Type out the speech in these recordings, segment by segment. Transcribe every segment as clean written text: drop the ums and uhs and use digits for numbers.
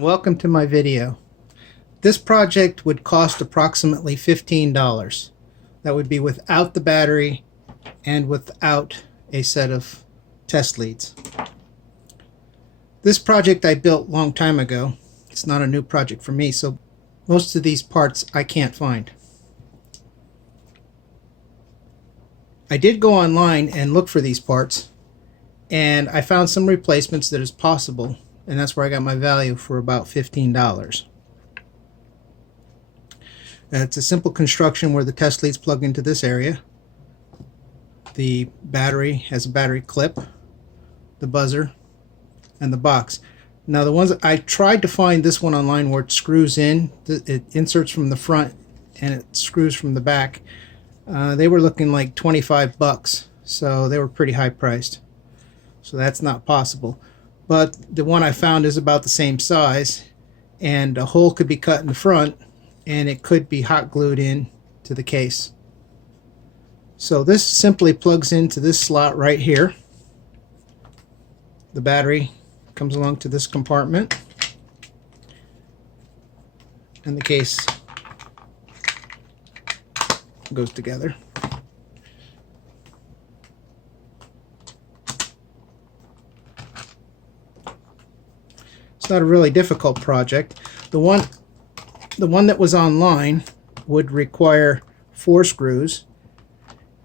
Welcome to my video. This project would cost approximately $15. That would be without the battery and without a set of test leads. This project I built a long time ago. It's not a new project for me, so most of these parts I can't find. I did go online and look for these parts, and I found some replacements that is possible, and that's where I got my value for about $15. It's a simple construction where the test leads plug into this area. The battery has a battery clip, the buzzer, and the box. Now the ones I tried to find this one online where it screws in, it inserts from the front and it screws from the back. They were looking like 25 bucks, so they were pretty high priced. So that's not possible. But the one I found is about the same size, and a hole could be cut in the front and it could be hot glued in to the case. So this simply plugs into this slot right here. The battery comes along to this compartment, and the case goes together. It's not a really difficult project. The one that was online would require 4 screws,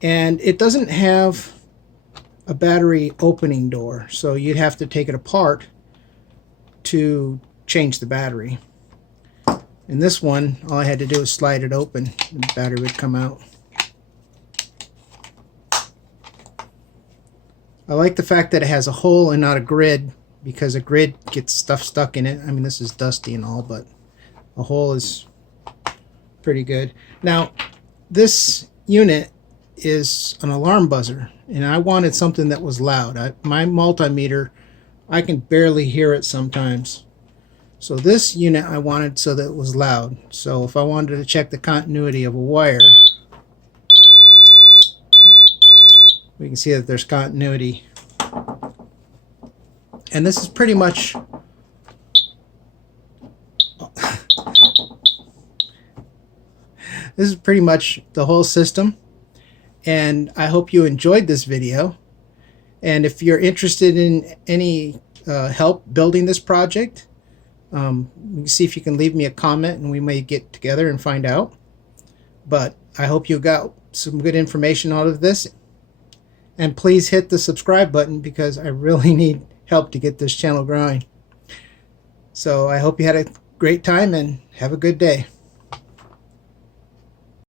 and it doesn't have a battery opening door, so you'd have to take it apart to change the battery. In this one, all I had to do was slide it open and the battery would come out. I like the fact that it has a hole and not a grid, because a grid gets stuff stuck in it. I mean, this is dusty and all, but a hole is pretty good. Now, this unit is an alarm buzzer, and I wanted something that was loud. My multimeter, I can barely hear it sometimes. So this unit I wanted so that it was loud. So if I wanted to check the continuity of a wire, we can see that there's continuity. And this is pretty much the whole system, and I hope you enjoyed this video. And if you're interested in any help building this project, see if you can leave me a comment and we may get together and find out. But I hope you got some good information out of this, and please hit the subscribe button because I really need help to get this channel growing. So I hope you had a great time and have a good day.